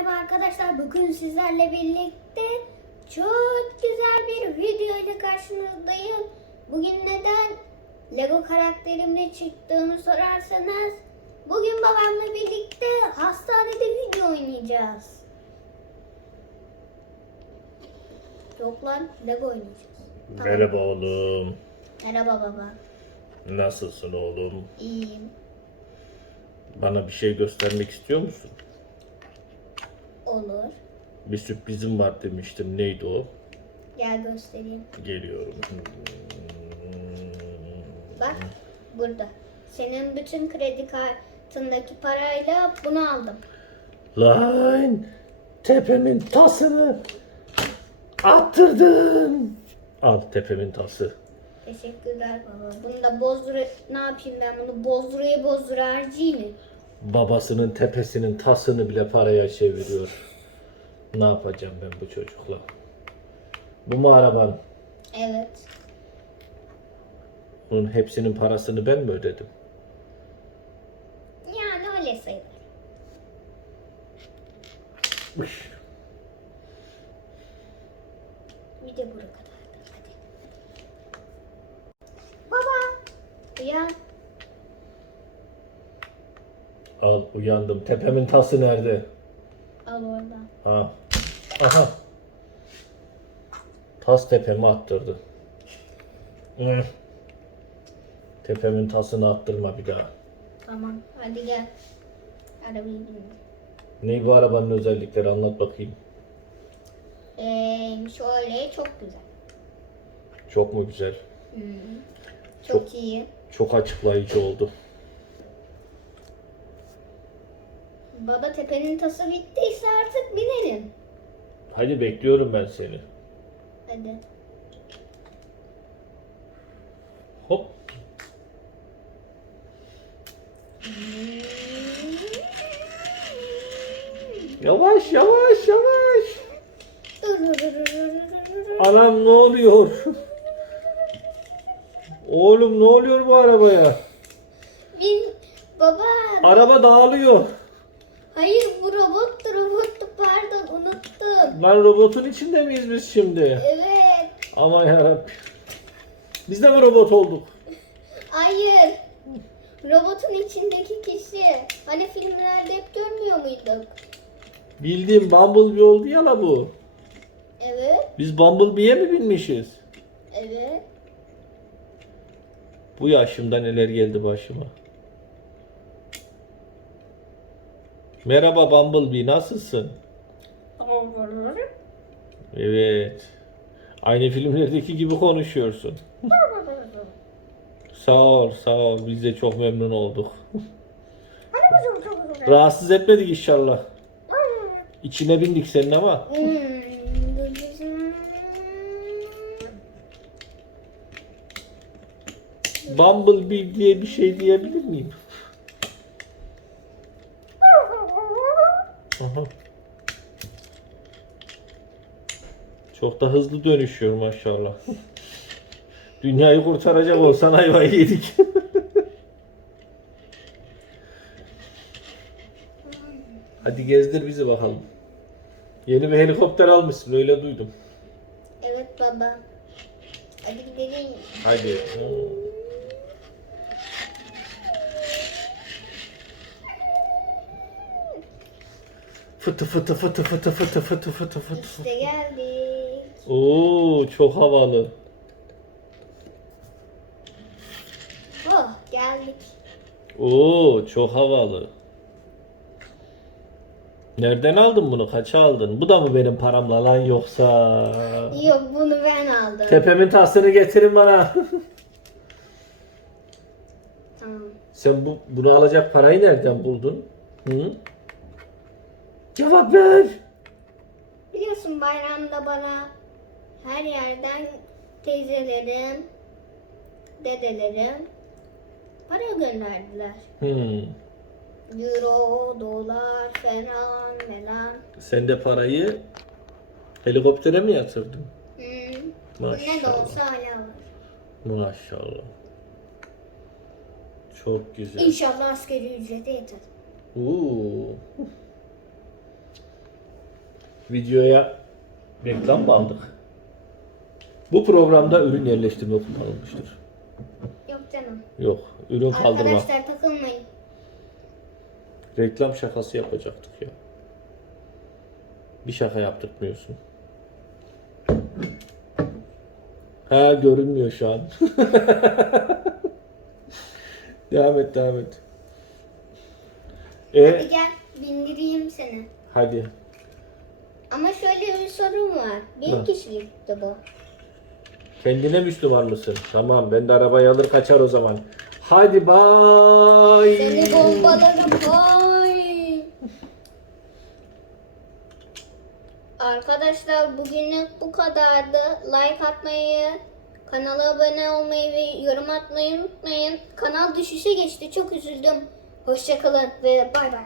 merhaba arkadaşlar. Bugün sizlerle birlikte çok güzel bir video ile karşınızdayım. Bugün neden Lego karakterimle çıktığını sorarsanız bugün babamla birlikte hastanede video oynayacağız. Yok lan Lego oynayacağız. Tamam. Merhaba oğlum. Merhaba baba. Nasılsın oğlum? İyiyim. Bana bir şey göstermek istiyor musun? Olur. Bir sürprizim var demiştim. Neydi o? Gel göstereyim. Geliyorum. Bak burada. Senin bütün kredi kartındaki parayla bunu aldım. Lan tepemin tasını attırdın. Al tepemin tası. Teşekkürler baba. Bunu da bozdura... Ne yapayım ben bunu bozduraya bozdura harcayayım? Babasının tepesinin tasını bile paraya çeviriyor. Ne yapacağım ben bu çocukla? Bu mu araban? Evet. Bunun hepsinin parasını ben mi ödedim? Yani öyle sayılır. Üş. Video buraya kadardı. Hadi. Baba. Uyan. Al uyandım. Tepemin tası nerede? Al orada. Ha. Aha. Tas tepemi attırdı. Hı. Tepemin tasını attırma bir daha. Tamam. Hadi gel. Arabayı bindir. Ne bu arabanın özellikleri anlat bakayım. Ee, şöyle çok güzel. Çok mu güzel? Hmm. Çok, Çok- iyi. Çok açıklayıcı oldu. Baba tepenin tası bittiyse artık binelim. Hadi bekliyorum ben seni. Hadi. Hop. Yavaş yavaş yavaş. Anam ne oluyor? Oğlum ne oluyor bu arabaya? Bin baba. Araba dağılıyor. Hayır bu robottu robottu pardon unuttum. Lan robotun içinde miyiz biz şimdi? Evet. Aman yarabbim. Biz de mi robot olduk? Hayır. Robotun içindeki kişi. Hani filmlerde hep görmüyor muyduk? Bildiğim Bumblebee oldu ya la bu. Evet. Biz Bumblebee'ye mi binmişiz? Evet. Bu yaşımda neler geldi başıma. Merhaba Bumblebee nasılsın? Evet. Aynı filmlerdeki gibi konuşuyorsun. Sağ ol, sağ ol. Biz de çok memnun olduk. Rahatsız etmedik inşallah. İçine bindik senin ama. Hmm. Bumblebee diye bir şey diyebilir miyim? Aha. Çok da hızlı dönüşüyor maşallah. Dünyayı kurtaracak olsan ayvayı yedik. Hadi gezdir bizi bakalım. Yeni bir helikopter almışsın öyle duydum. Evet baba. Hadi gidelim. Hadi. Fıtı fıtı fıtı fıtı fıtı fıtı fıtı fıtı. İşte geldik. Oo çok havalı. Oh geldik. Oo çok havalı. Nereden aldın bunu? Kaça aldın? Bu da mı benim paramla lan yoksa? Yok bunu ben aldım. Tepemin tasını getirin bana. Tamam. Sen bu bunu alacak parayı nereden buldun? Hı? Cevap ver. Biliyorsun bayramda bana her yerden teyzelerim, dedelerim para gönderdiler. Hmm. Euro, dolar falan falan. Sen de parayı helikoptere mi yatırdın? Hmm. Maşallah. Ne de olsa hala var. Maşallah. Çok güzel. İnşallah askeri ücrete yeter. Oo. videoya reklam mı aldık? Bu programda ürün yerleştirme kullanılmıştır. Yok canım. Yok, ürün kaldırma. Arkadaşlar takılmayın. Reklam şakası yapacaktık ya. Bir şaka yaptırmıyorsun. Ha görünmüyor şu an. devam et, devam et. Hadi E gel bindireyim seni. hadi. Ama şöyle bir sorun var. Bir Ha. kişilikti bu. Kendine Müslüman mısın? Tamam ben de arabayı alır kaçar o zaman. Hadi bay. Seni bombalarım ay. Arkadaşlar bugünlük bu kadardı. Like atmayı, kanala abone olmayı ve yorum atmayı unutmayın. Kanal düşüşe geçti. Çok üzüldüm. Hoşçakalın ve bay bay.